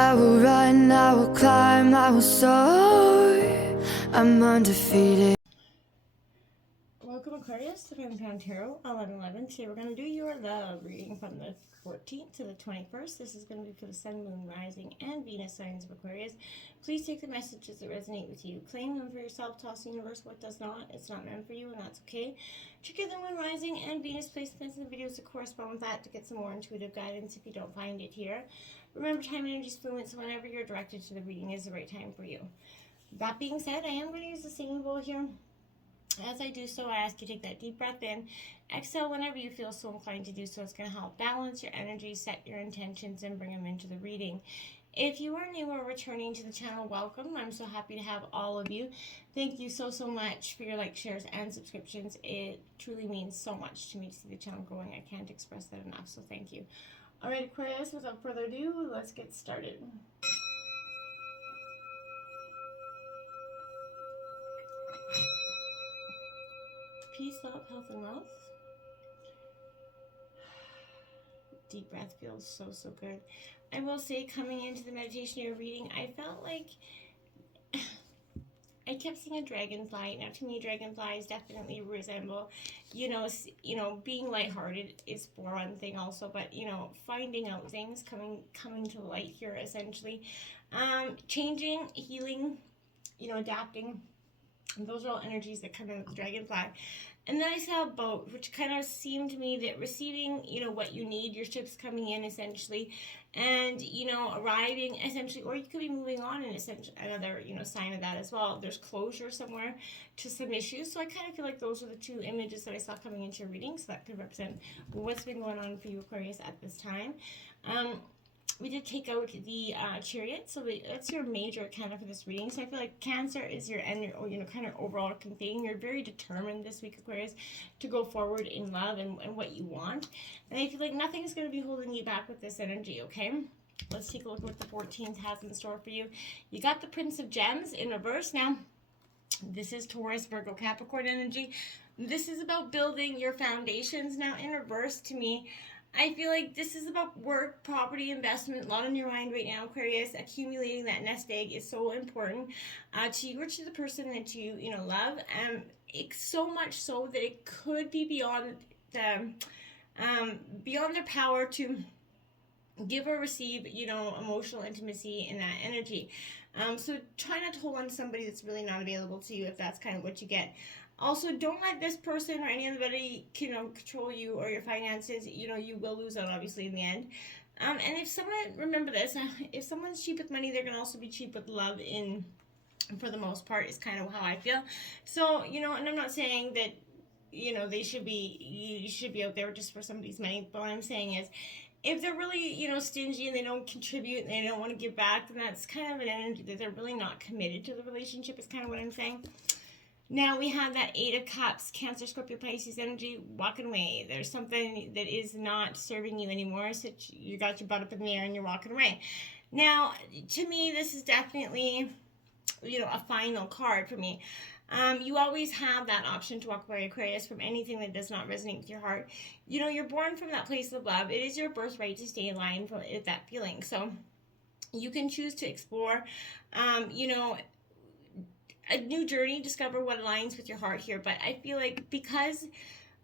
I will run, I will climb, I will soar. I'm undefeated. Welcome, Aquarius, to Pound Tarot 1111. Today we're going to do your love reading from the 14th to the 21st. This is going to be for the Sun, Moon, Rising, and Venus signs of Aquarius. Please take the messages that resonate with you. Claim them for yourself. Toss the universe what does not. It's not meant for you, and that's okay. Check out the Moon, Rising, and Venus placements in the videos that correspond with that to get some more intuitive guidance if you don't find it here. Remember, time and energy is fluent, so whenever you're directed to the reading is the right time for you. That being said, I am going to use the singing bowl here. As I do so, I ask you to take that deep breath in. Exhale whenever you feel so inclined to do so. It's going to help balance your energy, set your intentions, and bring them into the reading. If you are new or returning to the channel, welcome. I'm so happy to have all of you. Thank you so much for your likes, shares, and subscriptions. It truly means so much to me to see the channel growing. I can't express that enough, so thank you. All right, Aquarius, without further ado, let's get started. Peace, love, health, and wealth. Deep breath feels so good. I will say, coming into the meditation you're reading, I felt like I kept seeing a dragonfly. Now, to me, dragonflies definitely resemble, being lighthearted is for one thing also, but finding out things, coming to light here essentially, changing, healing, adapting. And those are all energies that come in with the dragonfly. And then I saw a boat, which kind of seemed to me that receiving, what you need, your ship's coming in essentially, and, arriving essentially, or you could be moving on, and essentially another, sign of that as well. There's closure somewhere to some issues. So I kind of feel like those are the two images that I saw coming into your reading. So that could represent what's been going on for you, Aquarius, at this time. We did take out the Chariot, so that's your major kind of for this reading. So I feel like Cancer is your end, kind of overall thing. You're very determined this week, Aquarius, to go forward in love and what you want. And I feel like nothing's going to be holding you back with this energy, okay? Let's take a look at what the 14th has in store for you. You got the Prince of Gems in reverse. Now, this is Taurus, Virgo, Capricorn energy. This is about building your foundations. Now, in reverse, to me, I feel like this is about work, property, investment, a lot on your mind right now, Aquarius. Accumulating that nest egg is so important to you or to the person that you love. It's so much so that it could be beyond their power to give or receive, emotional intimacy in that energy. So try not to hold on to somebody that's really not available to you if that's kind of what you get. Also, don't let this person or anybody control you or your finances. You will lose out, obviously, in the end. And if someone, remember this, if someone's cheap with money, they're going to also be cheap with love for the most part, is kind of how I feel. So, and I'm not saying that, you should be out there just for somebody's money. But what I'm saying is, if they're really, stingy and they don't contribute and they don't want to give back, then that's kind of an energy that they're really not committed to the relationship, is kind of what I'm saying. Now we have that Eight of Cups, Cancer, Scorpio, Pisces energy, walking away. There's something that is not serving you anymore, so you got your butt up in the air and you're walking away. Now, to me, this is definitely, a final card for me. You always have that option to walk away, Aquarius, from anything that does not resonate with your heart. You're born from that place of love. It is your birthright to stay in line with that feeling. So you can choose to explore, a new journey, discover what aligns with your heart here. But I feel like because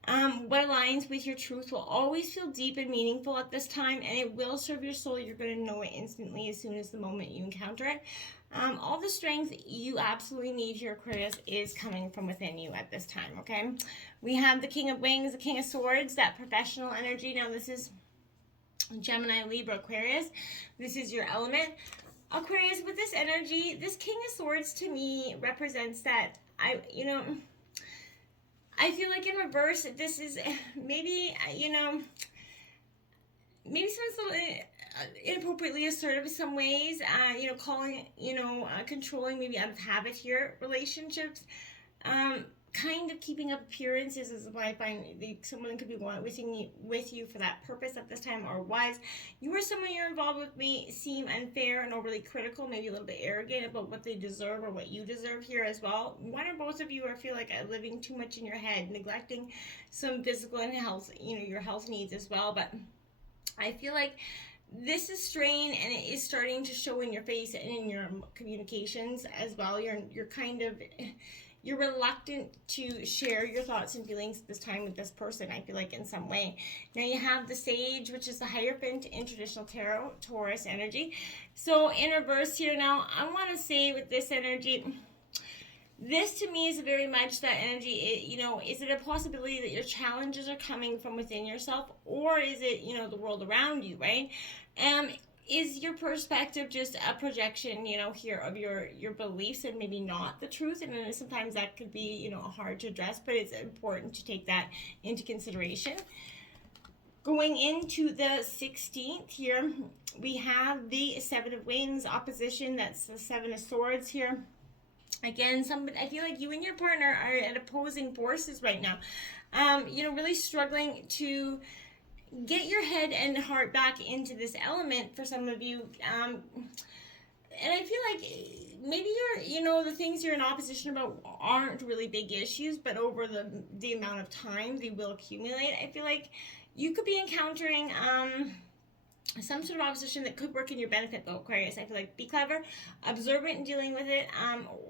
what aligns with your truth will always feel deep and meaningful at this time, and it will serve your soul. You're going to know it instantly as soon as the moment you encounter it. All the strength you absolutely need here, Aquarius, is coming from within you at this time, okay? We have the King of Wings, the King of Swords, that professional energy. Now, this is Gemini, Libra, Aquarius. This is your element. Aquarius, with this energy, this King of Swords to me represents that I feel like in reverse, this is maybe, maybe someone's a little inappropriately assertive in some ways, calling, controlling, maybe out of habit here, relationships, kind of keeping up appearances is what I find. Someone could be with you for that purpose at this time, or wise. You or someone you're involved with may seem unfair and overly critical, maybe a little bit arrogant about what they deserve or what you deserve here as well. One or both of you are feel like living too much in your head, neglecting some physical and health, your health needs as well. But I feel like this is strain, and it is starting to show in your face and in your communications as well. You're kind of, you're reluctant to share your thoughts and feelings this time with this person, I feel like, in some way. Now you have the Sage, which is the Hierophant in traditional tarot, Taurus energy. So in reverse here now, I want to say with this energy, this to me is very much that energy. Is it a possibility that your challenges are coming from within yourself, or is it, the world around you, right? Is your perspective just a projection, here of your beliefs and maybe not the truth? And then sometimes that could be, hard to address, but it's important to take that into consideration. Going into the 16th here, we have the Seven of Wings opposition. That's the Seven of Swords here. Again, I feel like you and your partner are at opposing forces right now. Really struggling to get your head and heart back into this element for some of you. And I feel like maybe the things you're in opposition about aren't really big issues, but over the amount of time they will accumulate. I feel like you could be encountering some sort of opposition that could work in your benefit, though, Aquarius. I feel like be clever, observant in dealing with it,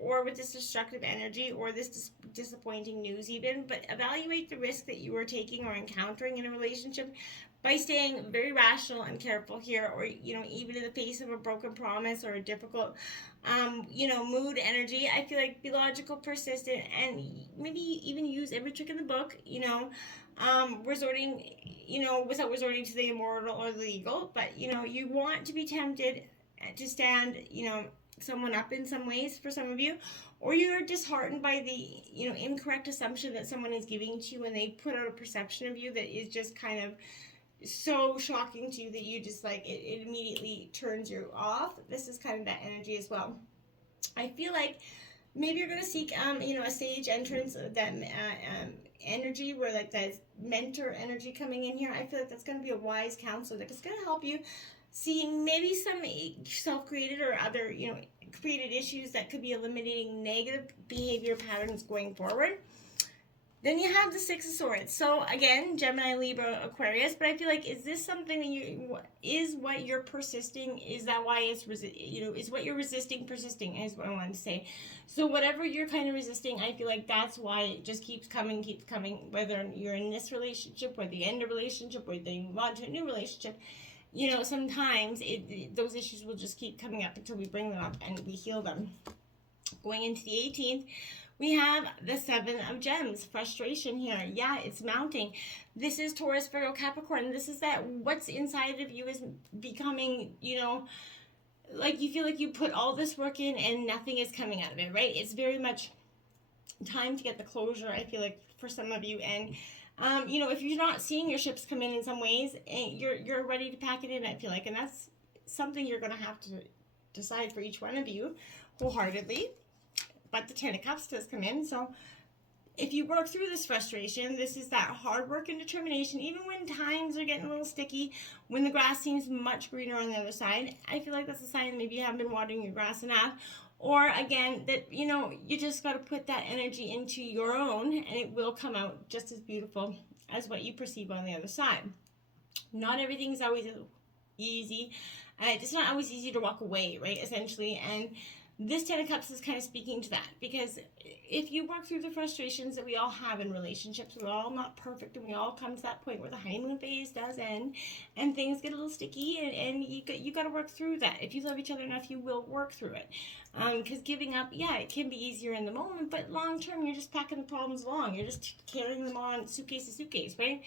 or with this destructive energy, or this disappointing news even, but evaluate the risk that you are taking or encountering in a relationship by staying very rational and careful here, or, even in the face of a broken promise or a difficult, mood energy. I feel like be logical, persistent, and maybe even use every trick in the book, resorting, without resorting to the immoral or the legal, but, you want to be tempted to stand, someone up in some ways for some of you, or you're disheartened by the, incorrect assumption that someone is giving to you when they put out a perception of you that is just kind of so shocking to you that you just it immediately turns you off. This is kind of that energy as well. I feel like maybe you're going to seek, a sage entrance, that energy where that mentor energy coming in here. I feel like that's going to be a wise counselor that's going to help you see maybe some self-created or other, created issues that could be eliminating negative behavior patterns going forward. Then you have the Six of Swords. So again, Gemini, Libra, Aquarius. But I feel like, is this something that is what you're persisting? Is that why it's, is what you're resisting persisting, is what I wanted to say. So whatever you're kind of resisting, I feel like that's why it just keeps coming, whether you're in this relationship, or the end of relationship, or you move on to a new relationship. Sometimes those issues will just keep coming up until we bring them up and we heal them. Going into the 18th, we have the Seven of Gems, frustration here. Yeah, it's mounting. This is Taurus, Virgo, Capricorn. This is that what's inside of you is becoming, like you feel like you put all this work in and nothing is coming out of it, right? It's very much time to get the closure, I feel like, for some of you. And, if you're not seeing your ships come in some ways, you're ready to pack it in, I feel like. And that's something you're going to have to decide for each one of you wholeheartedly. But the Ten of Cups does come in. So if you work through this frustration, this is that hard work and determination, even when times are getting a little sticky, when the grass seems much greener on the other side. I feel like that's a sign that maybe you haven't been watering your grass enough. Or again, that, you just got to put that energy into your own, and it will come out just as beautiful as what you perceive on the other side. Not everything's always easy. It's not always easy to walk away, right, essentially. And this Ten of Cups is kind of speaking to that, because if you work through the frustrations that we all have in relationships, we're all not perfect, and we all come to that point where the honeymoon phase does end and things get a little sticky, and you got to work through that. If you love each other enough, you will work through it. Because giving up, yeah, it can be easier in the moment, but long term, you're just packing the problems along. You're just carrying them on suitcase to suitcase, right?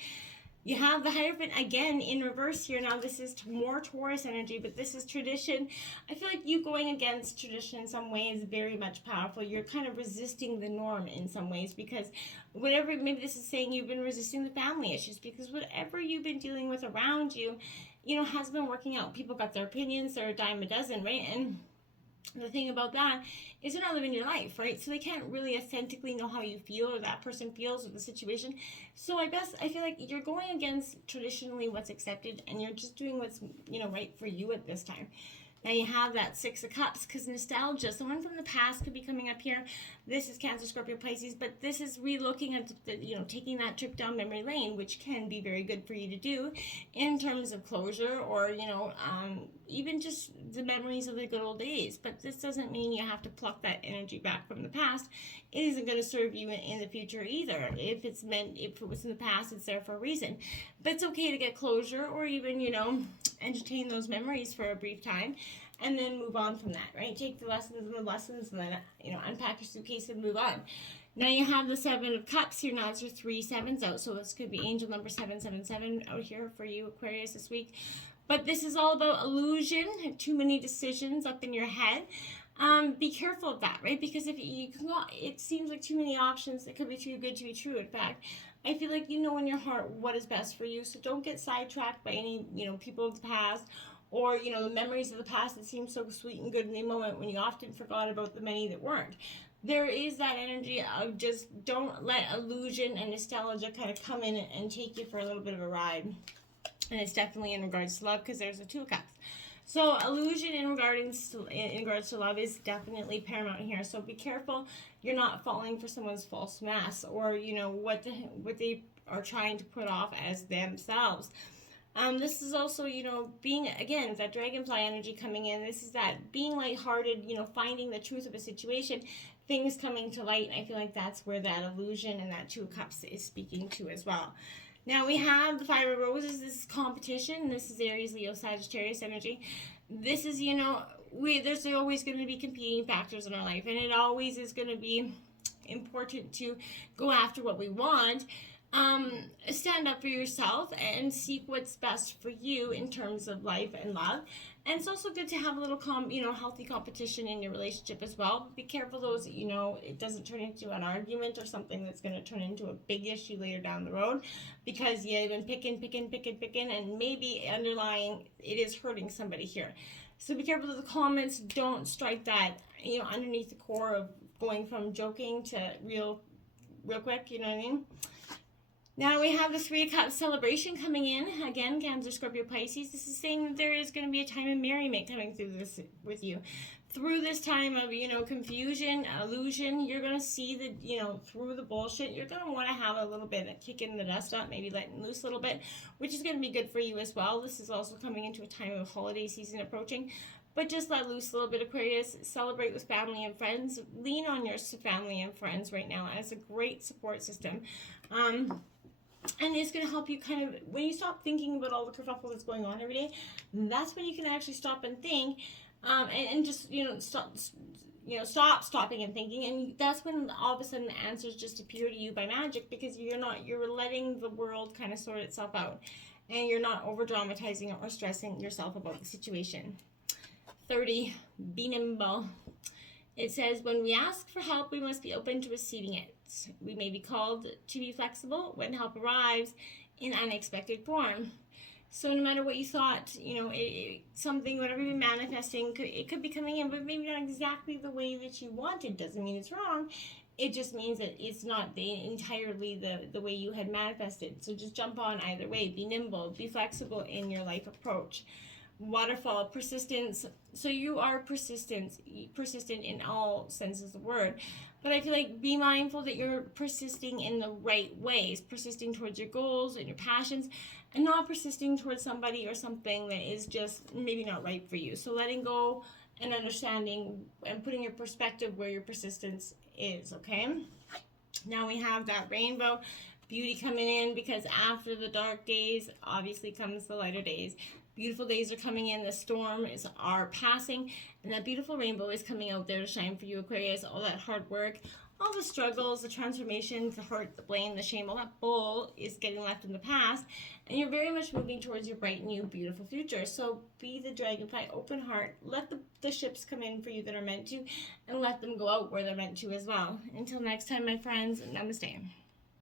You have the Hierophant again in reverse here. Now this is more Taurus energy, but this is tradition. I feel like you going against tradition in some way is very much powerful. You're kind of resisting the norm in some ways, because whatever, maybe this is saying you've been resisting the family issues, because whatever you've been dealing with around you, has been working out. People got their opinions, they're a dime a dozen, right? And the thing about that is they're not living your life, right? So they can't really authentically know how you feel, or that person feels, or the situation. So I feel like you're going against traditionally what's accepted, and you're just doing what's, right for you at this time. Now you have that Six of Cups because nostalgia, someone from the past could be coming up here. This is Cancer, Scorpio, Pisces, but this is re-looking at, taking that trip down memory lane, which can be very good for you to do in terms of closure or, even just the memories of the good old days. But this doesn't mean you have to pluck that energy back from the past. It isn't going to serve you in the future either. If it was in the past, it's there for a reason. But it's okay to get closure or even, entertain those memories for a brief time and then move on from that, right? Take the lessons and then, unpack your suitcase and move on. Now you have the Seven of Cups here. Now it's your 3 sevens out. So this could be angel number 777 out here for you, Aquarius, this week. But this is all about illusion, too many decisions up in your head. Be careful of that, right? Because if it seems like too many options, it could be too good to be true. In fact, I feel like you know in your heart what is best for you. So don't get sidetracked by any, people of the past or, the memories of the past that seem so sweet and good in the moment when you often forgot about the many that weren't. There is that energy of just don't let illusion and nostalgia kind of come in and take you for a little bit of a ride. And it's definitely in regards to love because there's a 2 of Cups. So illusion in regards to love is definitely paramount here. So be careful you're not falling for someone's false mask or what they are trying to put off as themselves. This is also being, again, that dragonfly energy coming in. This is that being lighthearted, finding the truth of a situation, things coming to light. And I feel like that's where that illusion and that 2 of Cups is speaking to as well. Now we have the 5 of Roses. This is competition. This is Aries, Leo, Sagittarius energy. This is, there's always going to be competing factors in our life. And it always is going to be important to go after what we want. Stand up for yourself and seek what's best for you in terms of life and love. And it's also good to have a little healthy competition in your relationship as well. Be careful those that it doesn't turn into an argument or something that's going to turn into a big issue later down the road because you've been picking and maybe underlying it is hurting somebody here. So be careful that the comments don't strike that underneath the core of going from joking to real quick, you know what I mean? Now we have the 3 of Cups celebration coming in. Again, Cancer, Scorpio, Pisces. This is saying that there is going to be a time of merriment coming through this with you. Through this time of, confusion, illusion, you're going to see that, through the bullshit, you're going to want to have a little bit of kicking the dust up, maybe letting loose a little bit, which is going to be good for you as well. This is also coming into a time of holiday season approaching. But just let loose a little bit, Aquarius. Celebrate with family and friends. Lean on your family and friends right now as a great support system. And it's going to help you kind of, when you stop thinking about all the kerfuffle that's going on every day, that's when you can actually stop and think, and just, stop stopping and thinking. And that's when all of a sudden answers just appear to you by magic because you're letting the world kind of sort itself out. And you're not over dramatizing or stressing yourself about the situation. 30, be nimble. It says, when we ask for help, we must be open to receiving it. We may be called to be flexible when help arrives in unexpected form. So no matter what you thought, something, whatever you're manifesting, it could be coming in, but maybe not exactly the way that you wanted. Doesn't mean it's wrong. It just means that it's not entirely the way you had manifested. So just jump on either way. Be nimble. Be flexible in your life approach. Waterfall, persistence. So you are persistent in all senses of the word. But I feel like be mindful that you're persisting in the right ways, persisting towards your goals and your passions, and not persisting towards somebody or something that is just maybe not right for you. So letting go and understanding and putting your perspective where your persistence is, okay? Now we have that rainbow beauty coming in because after the dark days, obviously comes the lighter days. Beautiful days are coming in, the storms are passing, and that beautiful rainbow is coming out there to shine for you, Aquarius. All that hard work, all the struggles, the transformations, the hurt, the blame, the shame, all that bull is getting left in the past, and you're very much moving towards your bright, new, beautiful future. So be the dragonfly, open heart, let the ships come in for you that are meant to, and let them go out where they're meant to as well. Until next time, my friends, namaste.